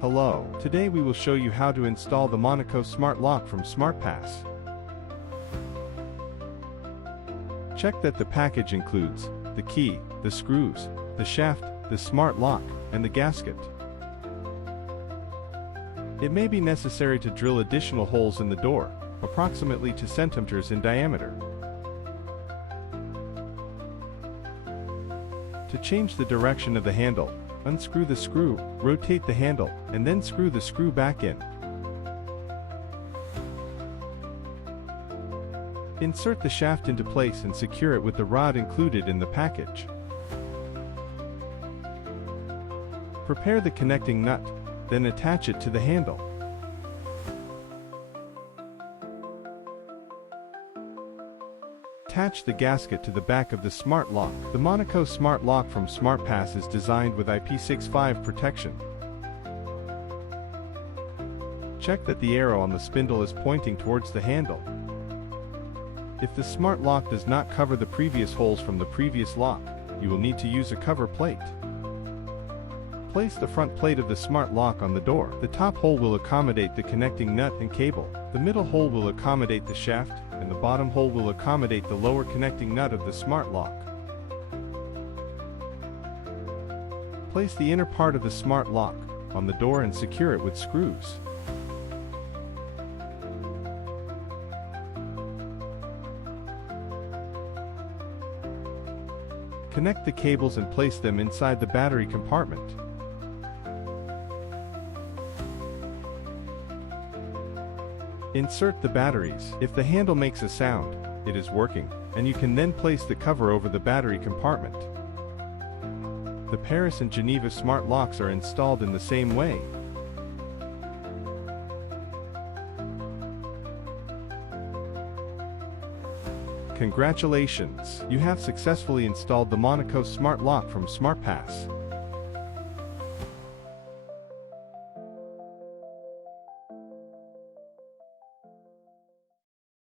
Hello, today we will show you how to install the Monaco Smart Lock from Smartpass. Check that the package includes the key, the screws, the shaft, the smart lock, and the gasket. It may be necessary to drill additional holes in the door, approximately 2 centimeters in diameter. To change the direction of the handle, unscrew the screw, rotate the handle, and then screw the screw back in. Insert the shaft into place and secure it with the rod included in the package. Prepare the connecting nut, then attach it to the handle. Attach the gasket to the back of the smart lock. The Monaco Smart Lock from Smartpass is designed with IP65 protection. Check that the arrow on the spindle is pointing towards the handle. If the smart lock does not cover the previous holes from the previous lock, you will need to use a cover plate. Place the front plate of the smart lock on the door. The top hole will accommodate the connecting nut and cable. The middle hole will accommodate the shaft, and the bottom hole will accommodate the lower connecting nut of the smart lock. Place the inner part of the smart lock on the door and secure it with screws. Connect the cables and place them inside the battery compartment. Insert the batteries. If the handle makes a sound, it is working, and you can then place the cover over the battery compartment. The Paris and Geneva smart locks are installed in the same way. Congratulations! You have successfully installed the Monaco Smart Lock from Smartpass.